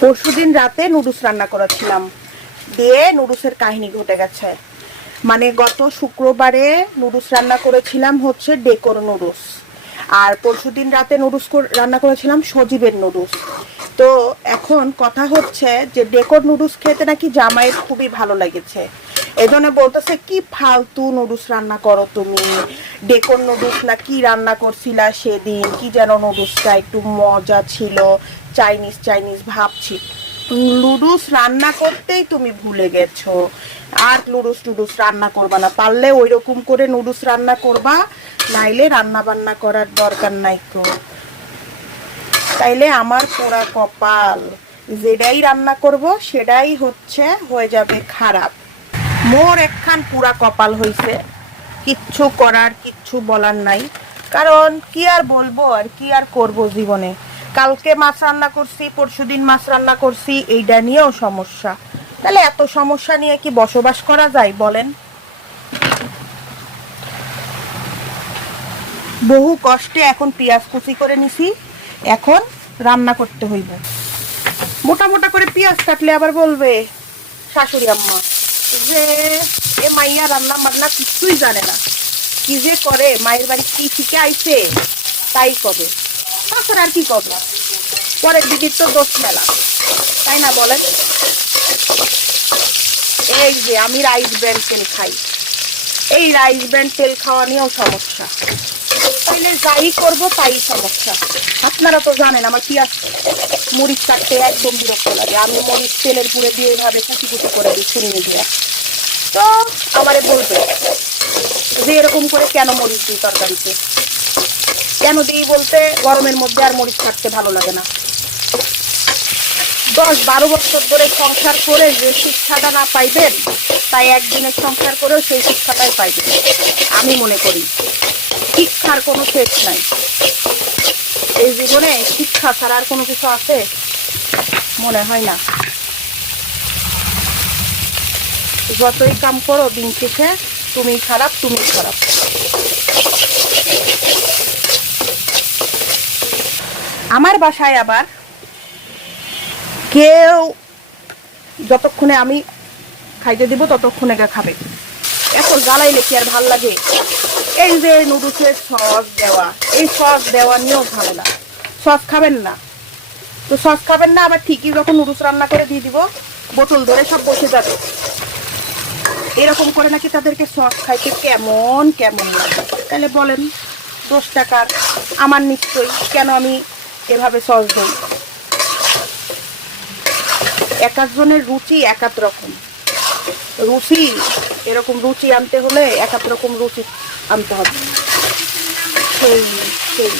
পরশুদিন রাতে নুডলস রান্না করেছিলাম। দিয়ে নুডলসের কাহিনী ঘটে গেছে। মানে গত শুক্রবারে নুডলস রান্না করেছিলাম হচ্ছে ডেকোর নুডলস। আর পরশুদিন রাতে নুডলস রান্না করেছিলাম সজীবের নুডলস। তো এখন কথা হচ্ছে যে ডেকোর নুডলস খেতে নাকি জামাইয়ের খুবই ভালো লেগেছে। এই বলতেছে, কি ফালতু নুডলস রান্না করো তুমি? ডেকোর নুডলস না কি রান্না করছিলা সেদিন? কি যেন নুডলসটা একটু মজা ছিল চাইনিজ চাইনিজ ভাবছি লুডুস রান্না করতেই তুমি ভুলে গেছো। আর লুডুস টুডুস রান্না করবা না। পারলে ওই রকম করে নুডলস রান্না করবা, নাইলে রান্না বান্না করার দরকার নাই তো। তাইলে আমার পোড়া কপাল, যেটাই রান্না করব, সেটাই হচ্ছে, হয়ে যাবে খারাপ। মোর একখান পুরা কপাল হইছে। কিচ্ছু করার কিচ্ছু বলার নাই। কারণ কি আর বলব আর কি আর করব জীবনে? কালকে মাছ রান্না করছি পরশুদিন মাছ রান্না করছি এইটা নিয়েও সমস্যা। তাহলে এত সমস্যা নিয়ে কি বসবাস করা যায়, বলেন? বহু কষ্টে এখন পেঁয়াজ কুচি করে নিছি, এখন রান্না করতে হইব। মোটা মোটা করে পেঁয়াজ কাটলে আবার বলবে, শাশুড়ি আম্মা, যে এ মাইয়া রান্না বান্না কিছুই জানে না। কি যে করে, মায়ের বাড়ি কি শিখে আইছে, তাই কবে? তাছাড়া আর কি করবে? পরের দিদির তো দোষ মেলা। তাই না বলেন? এই যে আমি রাইস ব্র্যান্ড তেল খাই। এই রাইস ব্র্যান্ড তেল খাওয়া নিয়েও সমস্যা। তাইলে যাই করব তাই সমস্যা। আপনারা তো জানেন আমার পেঁয়াজ মরিচ কাটতে একদম বিরক্ত লাগে। আমি মরিচ তেলের পুরে দিয়ে এইভাবে কুচি কুচি করে দিই শুনিয়ে দিয়ে তো আমারে বলবে যে এরকম করে কেন মরিচ দিই তরকারিতে? কেন দিই বলতে গরমের মধ্যে আর মরিচ কাটতে ভালো লাগে না। দশ বারো বছর ধরে সংসার করে যে শিক্ষাটা না পাইবেন তাই একদিনের সংসার করেও সেই শিক্ষাটাই পাইবেন আমি মনে করি, শিক্ষার কোনো শেষ নাই। এই জীবনে শিক্ষা ছাড়া আর কোনো কিছু আছে? মনে হয় না। যতই কাম করো দিন শেষে তুমি খারাপ তুমি খারাপ। আমার বাসায় আবার কেউ যতক্ষণে আমি খাইতে দিব, ততক্ষণে খাবে। এখন জ্বালাইলে কি আর ভালো লাগে? এই যে নুডলসের সস দেওয়া, এই সস দেওয়া নিয়েও ভালো না। সস খাবেন না। তো সস খাবেন না, আবার ঠিকই যখন নুডলস রান্না করে দিয়ে দিব, বোতল ধরে সব বসে যাবে। এরকম করে নাকি তাদেরকে সস খাইতে কেমন কেমন লাগে? তাহলে বলেন, দশ টাকার, আমার নিশ্চয়ই, কেন আমি এভাবে সস দেন এক একজনের রুচি এক এক রকম। রুচি, এরকম রুচি আনতে হলে এক এক রকম রুচি আনতে হবে। সেই সেই।